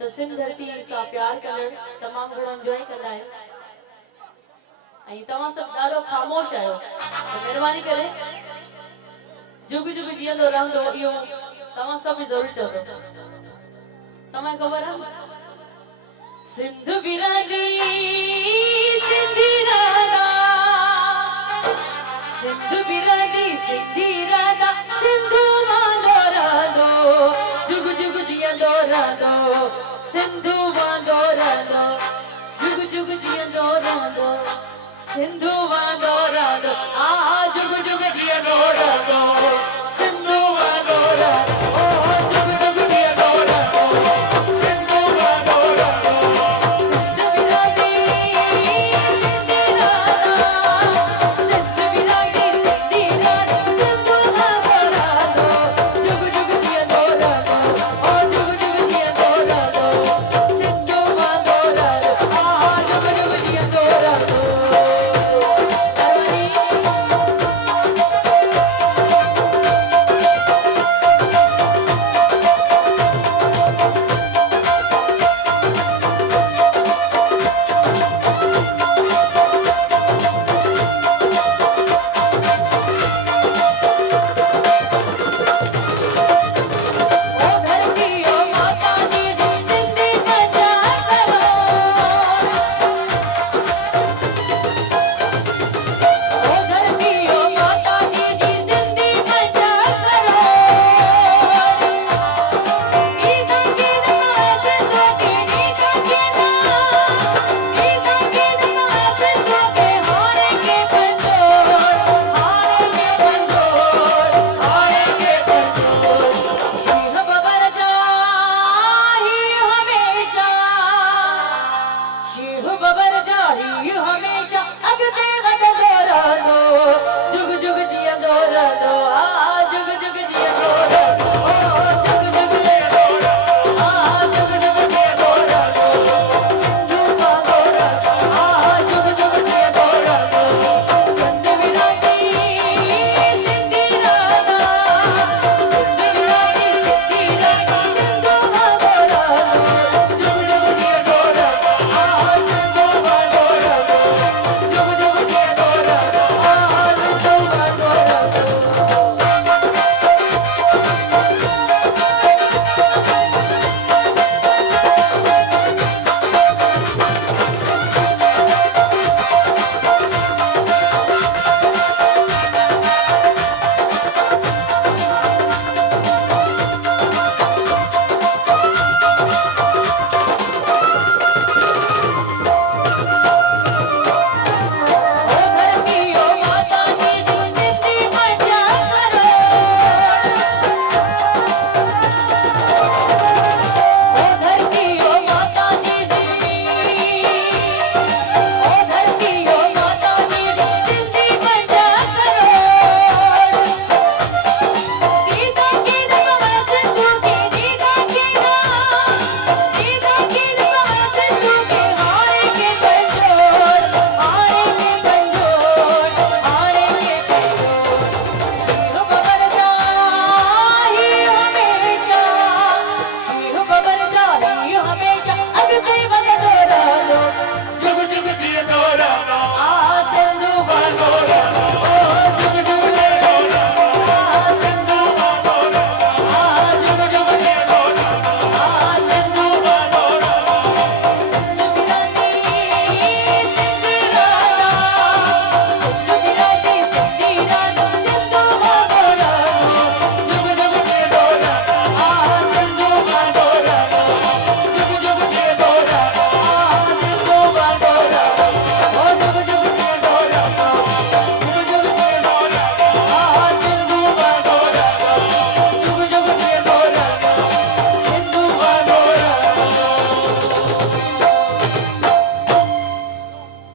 तो सिंध धरती सा प्यार कलर तमाम घणो एंजॉय कंदा आहियो ऐं तव्हां सभु ॾाढो ख़ामोश आहियो तो महिरबानी करे जुग जुग जीअंदो रहंदो इहो तव्हां सभु ज़रूरु चवंदो तव्हां ख़बर आहे सिंध बिरानी सिंधी राधा सिंध बिरानी सिंधी राधा सिंधु वांदो रहंदो जुग जुग जीअंदो रहंदो सिंधु वांदो रहंदो जुग जुग जीअंदो रहंदो सिंधु वांदो रहंदो आ जुग जुग जीअंदो रहंदो सिंधु वांदो रहंदो